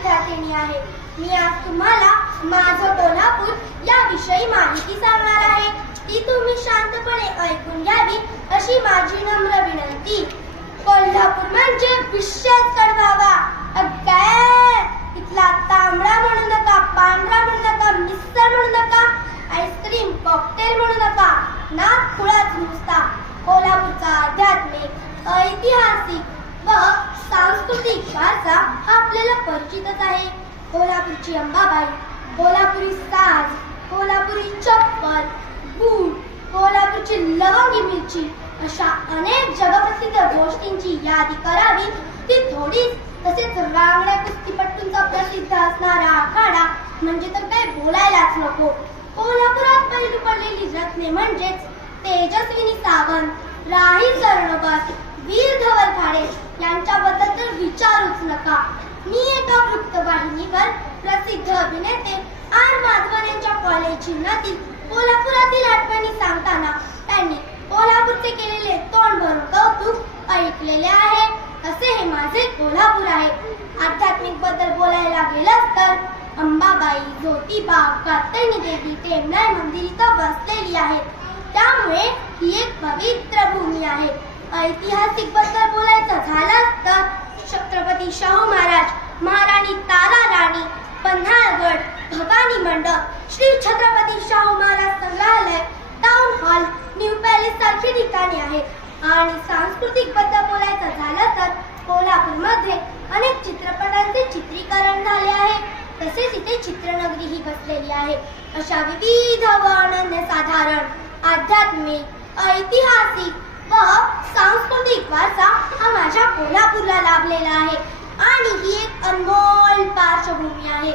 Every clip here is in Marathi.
विद्यार्थिनी आहे. मी आज तुम्हाला माझं कोल्हापूर याविषयी माहिती सांगणार आहे. ती तुम्ही शांतपणे ऐकून घ्यावी अशी माझी नम्र विनंती. कोल्हापूर म्हणजे विशेष कडवावा अगं, इथला तांबडा म्हणू नका पांढरा म्हणू नका मिसळ म्हणू नका आईस्क्रीम कॉकटेल म्हणू नका नाक खुळाच नुसता कोल्हापूरचा आध्यात्मिक ऐतिहासिक व सांस्कृतिक वारसा आपल्याला परिचितच आहे. कोल्हापूरची अंबाबाई कोल्हापुरी साज कोल्हापुरी चप्पल बूट कोल्हापूरची लवंगी मिरची अशा अनेक जगप्रसिद्ध गोष्टींची यादी करावी. ती थोडीच तसेच रांगड्या कुस्तीपट्टूंचा प्रसिद्ध असणारा आखाडा म्हणजे तर काही बोलायलाच नको. कोल्हापुरात पहिली पडलेली रत्ने म्हणजेच तेजस्विनी सावंत राही चरणोबत झाडे यांच्याबद्दल तर विचारूच नका. मी एका वृत्तवाहिनीवर प्रसिद्ध अभिनेते आर माधवन यांच्या कॉलेज जीवनातील कोल्हापुरातील आठवणी सांगताना त्यांनी कोल्हापूरचे केलेले तोंड भरून कौतुक ऐकलेले आहे. असे हे माझे कोल्हापूर आहे. आध्यात्मिकबद्दल बोलायला गेलं तर अंबाबाई ज्योतिबा कात्यायनी देवी टेमनाय मंदिर इथं बसलेली आहेत. त्यामुळे ही एक पवित्र भूमी आहे. ऐतिहासिकबद्दल बोलायचं झालं तर छत्रपती शाहू महाराज महाराणी तारा राणी पन्हाळगड भवानी मंडप श्री छत्रपती शाहू महाराज संग्रहालय टाउन हॉल न्यू पॅलेस सारखी ठिकाणी आहेत. आणि सांस्कृतिकबद्दल बोलायचं झालं तर कोल्हापूरमध्ये अनेक चित्रपटांचे चित्रीकरण झाले आहे. तसेच इथे चित्रनगरी ही बसलेली आहे. अशा विविध व अनन्यसाधारण आध्यात्मिक ऐतिहासिक व सांस्कृतिक वारसा हा माझ्या कोल्हापूरला लाभलेला आहे. आणि ही एक अनमोल पार्श्वभूमी आहे.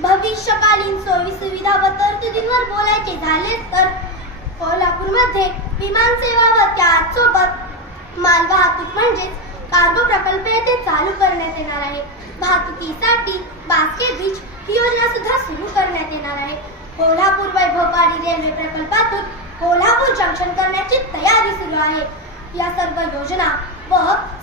भविष्यकालीन सोयी सुविधा व तरतुदींवर बोलायचे झाले तर कोल्हापूरमध्ये विमान सेवा व त्यासोबत मालवाहतूक म्हणजेच कार्गो प्रकल्प येथे चालू करण्यात येणार आहे. वाहतुकीसाठी बास्के बीच ही योजना सुद्धा सुरू करण्यात येणार आहे. कोल्हापूर वैभववाडी रेल्वे प्रकल्पातून कोल्हापूर जंक्शन करण्याची तयारी सुरू आहे. या सर्व योजना व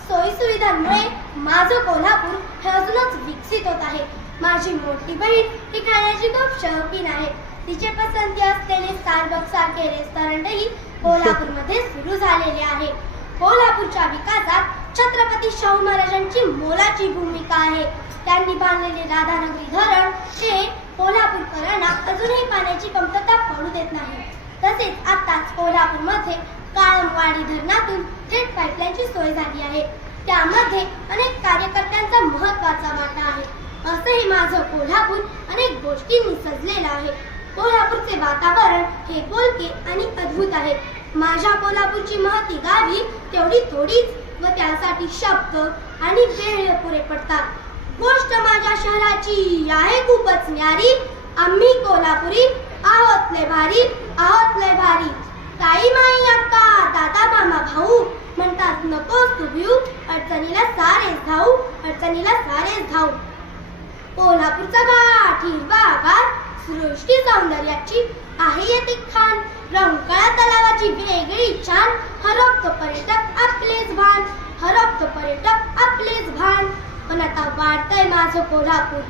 सोयीसुविधांमुळे माझं कोल्हापूर हे अजूनच विकसित होत आहे. माझी मोठी बहीण ही खाण्याची खूप शौकीन आहे. तिचे पसंती असलेले स्टारबक्स सारखे रेस्टॉरंटही कोल्हापूरमध्ये सुरू झालेले आहे. कोल्हापूरच्या विकासात छत्रपती शाहू महाराजांची मोलाची भूमिका आहे. त्यांनी बांधलेले राधानगरी धरण हे कोल्हापूरकरांना अजूनही पाण्याची कमतरता पडू देत नाही. तसेच आताच कोल्हापूरमध्ये काळमवाडी धरणातून थेट पाईपलाईनची सोय झाली आहे. त्यामध्ये अनेक कार्यकर्त्यांचा महत्त्वाचा वाटा आहे. असंही माझं कोल्हापूर अनेक गोष्टींनी सजलेलं आहे. कोल्हापूरचे वातावरण हे बोलके आणि अद्भुत आहे. माझ्या कोल्हापूरची महती गावी तेवढी थोडीच व त्यासाठी शब्द आणि वेळ पुरे पडतात. गोष्ट माझ्या शहराची आहे खूपच न्यारी. आम्ही कोल्हापुरी आहोत लय भारी आहोत लय भारी. ताई माई अक्का दादा मामा भाऊ म्हणतात नकोस तू भिऊ अडचणीला सारेच धाऊ अडचणीला सारेच धाऊ कोल्हापूरचा घाट हिरवा घाट सृष्टी सौंदर्याची आहे येते खान. रंगकाळा तलावाची वेगळी छान हरपतो पर्यटक आपलेच भान हरपतो पर्यटक आपलेच भान. पण आता वाढतंय माझं कोल्हापूर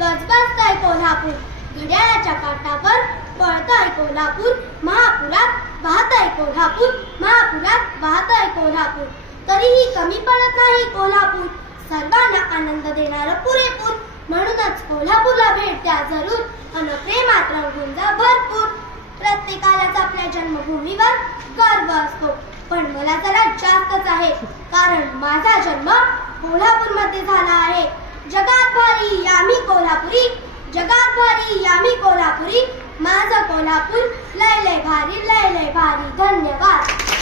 गजबजतंय कोल्हापूर. घड्याळाच्या काटावर पळताय कोल्हापूर महापुरात वाहताय कोल्हापूर महापुरात वाहताय कोल्हापूर. तरीही कमी पडत नाही कोल्हापूर. सर्वांना आनंद देणारं पुरेपूर. म्हणूनच कोल्हापूरला भेट द्या जरूर. अन प्रेमात रंगून जा भरपूर. प्रत्येकालाच आपल्या जन्मभूमीवर गर्व असतो. पण मला जरा जास्तच आहे. कारण माझा जन्म कोल्हापूरमध्ये झाला आहे. जगात भारी आम्ही कोल्हापुरी. जगाभारी यामी आम्ही कोल्हापुरी माझं कोल्हापूर लय लय भारी लय लय भारी धन्यवाद.